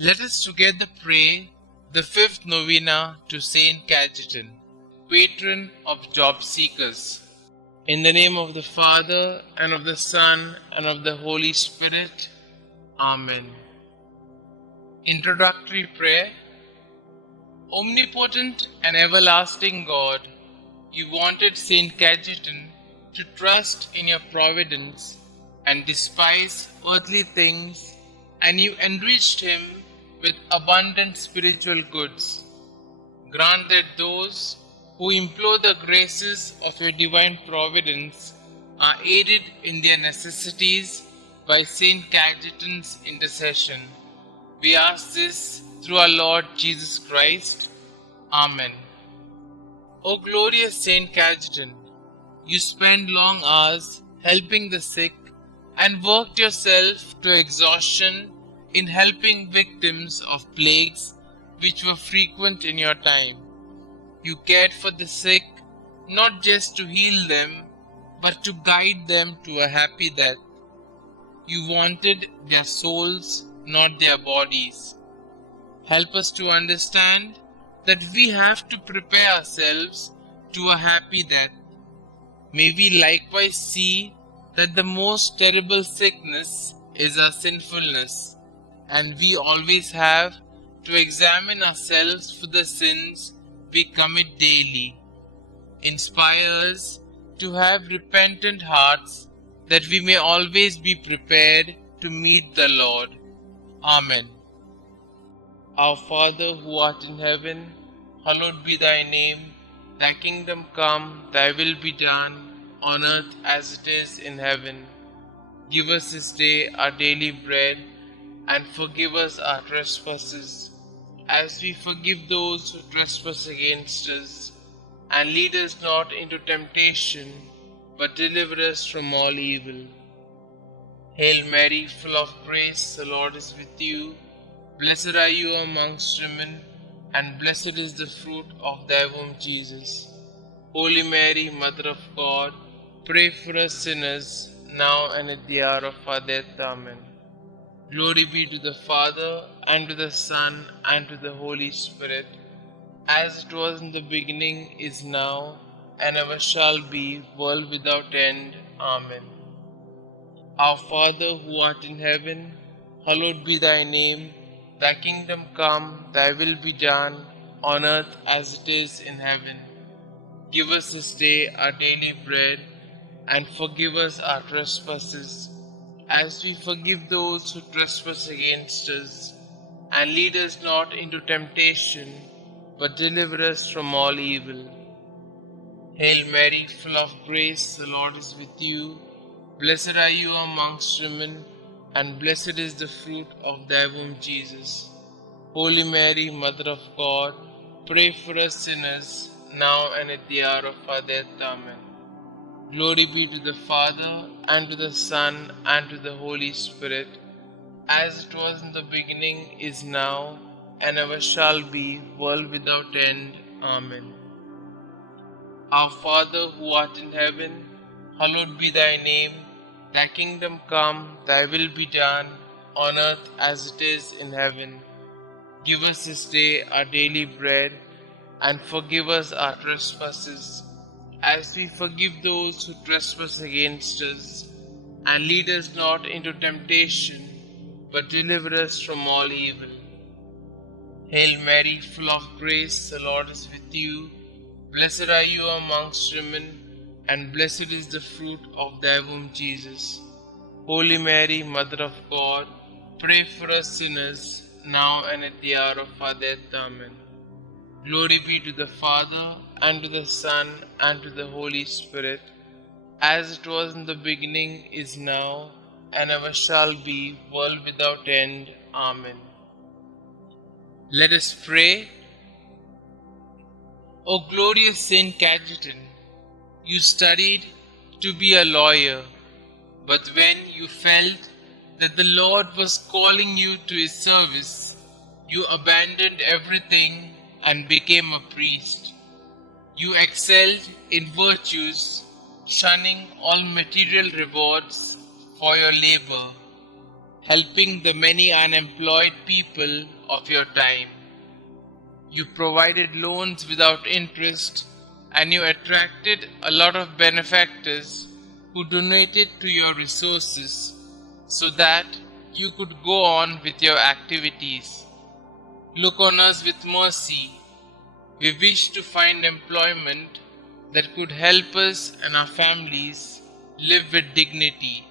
Let us together pray the fifth novena to St Cajetan, patron of job seekers. In the name of the Father, and of the Son, and of the Holy Spirit. Amen. Introductory prayer. Omnipotent and everlasting God, you wanted St Cajetan to trust in your providence and despise earthly things, and you enriched him with abundant spiritual goods. Grant that those who implore the graces of your divine providence are aided in their necessities by St Cajetan's intercession. We ask this through our Lord Jesus Christ. Amen. O glorious St Cajetan, you spent long hours helping the sick and worked yourself to exhaustion in helping victims of plagues which were frequent in your time. You cared for the sick not just to heal them, but to guide them to a happy death. You wanted their souls, not their bodies. Help us to understand that we have to prepare ourselves to a happy death. May we likewise see that the most terrible sickness is our sinfulness, and we always have to examine ourselves for the sins we commit daily. Inspire us to have repentant hearts, that we may always be prepared to meet the Lord. Amen. Our Father who art in heaven, hallowed be thy name. Thy kingdom come, thy will be done, on earth as it is in heaven. Give us this day our daily bread, and forgive us our trespasses, as we forgive those who trespass against us. And lead us not into temptation, but deliver us from all evil. Hail Mary, full of grace, the Lord is with you. Blessed are you amongst women, and blessed is the fruit of thy womb, Jesus. Holy Mary, Mother of God, pray for us sinners, now and at the hour of our death. Amen. Glory be to the Father, and to the Son, and to the Holy Spirit, as it was in the beginning, is now, and ever shall be, world without end. Amen. Our Father who art in heaven, hallowed be thy name. Thy kingdom come, thy will be done, on earth as it is in heaven. Give us this day our daily bread, and forgive us our trespasses, as we forgive those who trespass against us. And lead us not into temptation, but deliver us from all evil. Hail Mary, full of grace, the Lord is with you. Blessed are you amongst women, and blessed is the fruit of thy womb, Jesus. Holy Mary, Mother of God, pray for us sinners, now and at the hour of our death. Amen. Glory be to the Father, and to the Son, and to the Holy Spirit, as it was in the beginning, is now, and ever shall be, world without end. Amen. Our Father who art in heaven, hallowed be thy name. Thy kingdom come, thy will be done, on earth as it is in heaven. Give us this day our daily bread, and forgive us our trespasses, as we forgive those who trespass against us. And lead us not into temptation, but deliver us from all evil. Hail Mary, full of grace, the Lord is with you. Blessed are you amongst women, and blessed is the fruit of thy womb, Jesus. Holy Mary, Mother of God, pray for us sinners, now and at the hour of our death. Amen. Glory be to the Father, and to the Son, and to the Holy Spirit, as it was in the beginning, is now, and ever shall be, world without end. Amen. Let us pray. O glorious St Cajetan, you studied to be a lawyer, but when you felt that the Lord was calling you to his service, you abandoned everything and became a priest. You excelled in virtues, shunning all material rewards for your labor. helping the many unemployed people of your time. You provided loans without interest, and you attracted a lot of benefactors who donated to your resources so that you could go on with your activities. Look on us with mercy. We wish to find employment that could help us and our families live with dignity.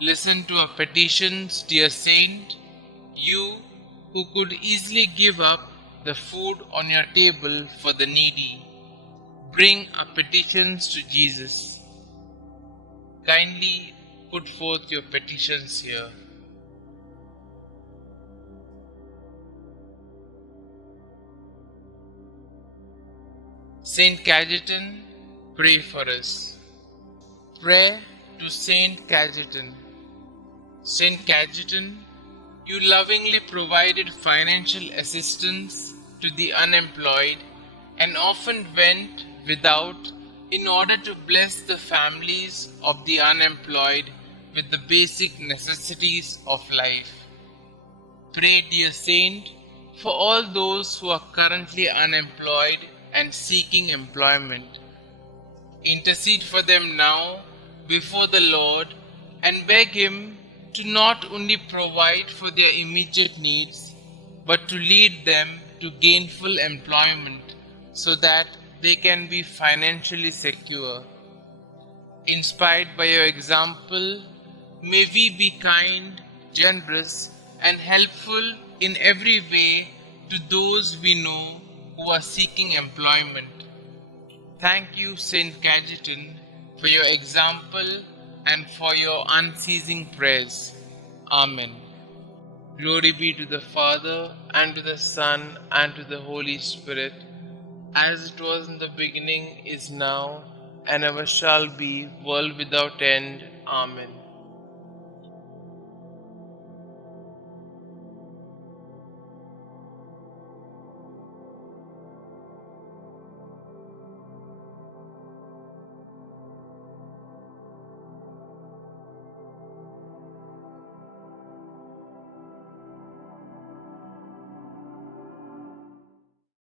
Listen to our petitions, dear Saint, you who could easily give up the food on your table for the needy. Bring our petitions to Jesus. Kindly put forth your petitions here. St Cajetan, pray for us. Prayer to St Cajetan. St Cajetan, you lovingly provided financial assistance to the unemployed and often went without in order to bless the families of the unemployed with the basic necessities of life. Pray, dear Saint, for all those who are currently unemployed and seeking employment. Intercede for them now before the Lord and beg Him to not only provide for their immediate needs, but to lead them to gainful employment so that they can be financially secure. Inspired by your example, may we be kind, generous, and helpful in every way to those we know who are seeking employment. Thank you, St. Cajetan, for your example and for your unceasing prayers. Amen. Glory be to the Father, and to the Son, and to the Holy Spirit, as it was in the beginning, is now, and ever shall be, world without end. Amen.